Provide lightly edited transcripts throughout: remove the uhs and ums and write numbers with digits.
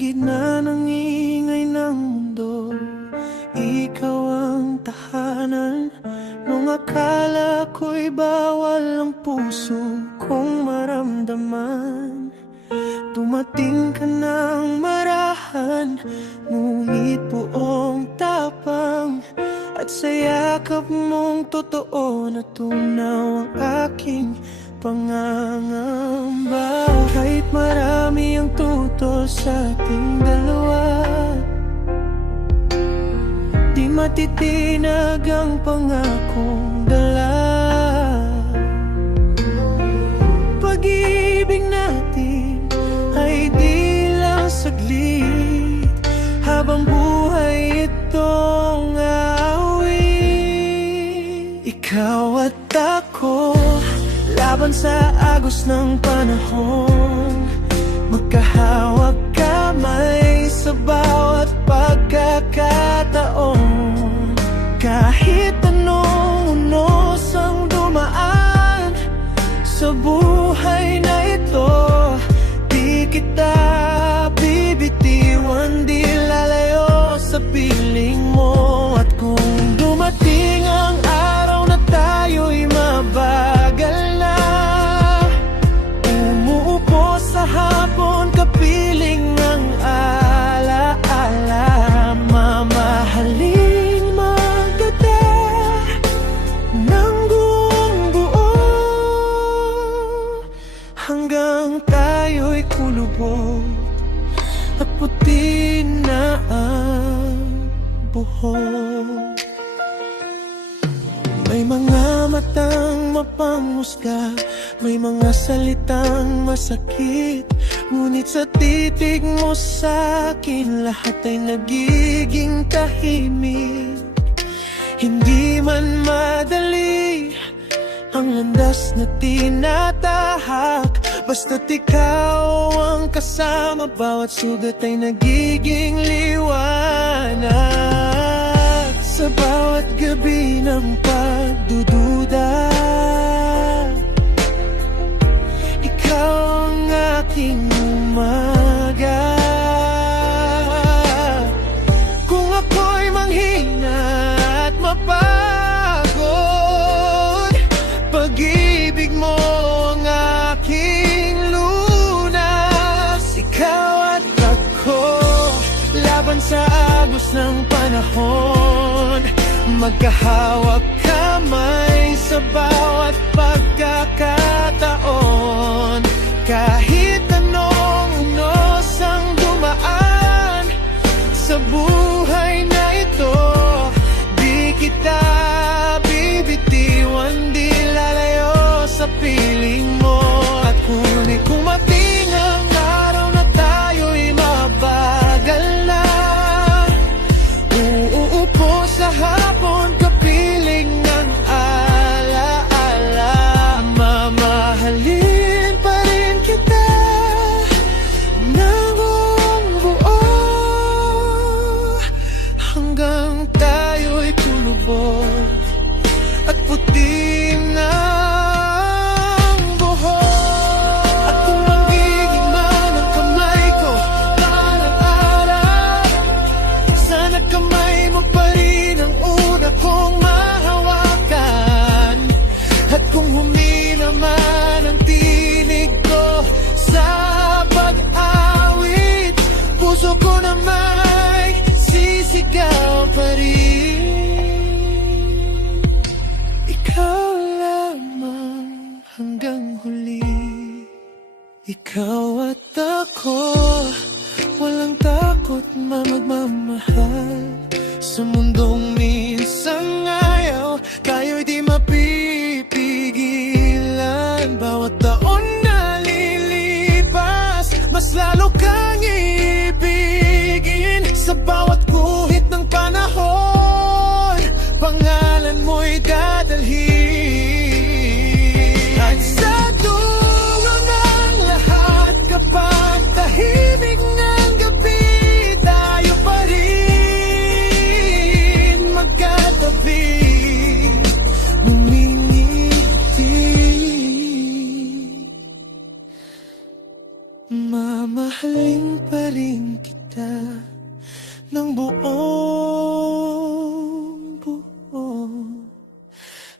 gitna ng ingay ng mundo, ikaw ang tahanan. Nung akala ko'y bawal ang puso kong maramdaman, dumating ka ng marahan, ngunit buong tapang. At sa yakap mong totoo natunaw ang aking pangangamba. Kahit marami ang tutol sa ating dalawa, di matitinag ang pangakong dala. Pag-ibig natin ay di lang saglit, habang buhay itong awit. Ikaw at ako, laban sa agos ng panahon, magkahawak kamay sa bawat pagkakataon. Kahit anong unos ang dumaan sa buhay na ito, di kita bibitiwan, di lalayo sa piling mo. At kung dumating ang araw na tayo'y mabagal na, umuupo sa hapon kapiling ng alaala, mamahalin magdada ng buong buo, hanggang tayo'y kulubog at puti na ang buhok. May mga matang mapanghusga, may mga salitang masakit, ngunit sa titig mo sa'kin lahat ay nagiging tahimik. Hindi man madali ang landas na tinatahak, basta't ikaw ang kasama, bawat sugat ay nagiging liwanag. Sa bawat gabi ng pagdududa, ikaw ang aking umaga. Kung ako'y manghina at mapagod, pag-ibig mo ang aking lunas. Ikaw at ako, laban sa agos ng panahon, magkahawak kamay sa bawat pagkakataon. Kahit anong unos ang dumaan sa buhay na ito, di kita bibitiwan, di lalayo sa piling mo. At ngunit kumating ang araw na tayo'y mabagal na, uuupo sa hapon kapiling ng alaala, mamahalin pa rin kita ng buong buo, hanggang tayo'y kulubog at puti na ang buhok. At kung magiging man ang kamay ko parang araw, sana kamay mo pa rin ang una kong mahawakan. At kung humina man ang tinig ko sa pag-awit, puso ko na may sisigaw pa rin. Ikaw lamang hanggang huli, ikaw at ako, walang takot magmamahal. Sa mundong minsan ayaw, tayo'y di mapipigilan. Bawat taon na lilipas, mas lalo kang ibigin. Sa bawat guhit ng panahon, pangalan mo'y dadalhin. At sa dulo ng lahat, kapag tahimik ng gabi, tayo pa rin Mamahalin pa rin kita ng buong buo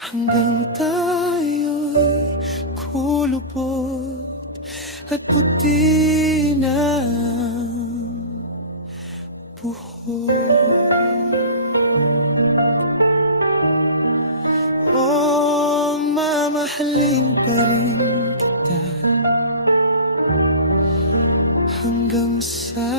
hanggang tayo'y kulubot at puti ng buhok. Oh, mamahalin pa rin kita hanggang sa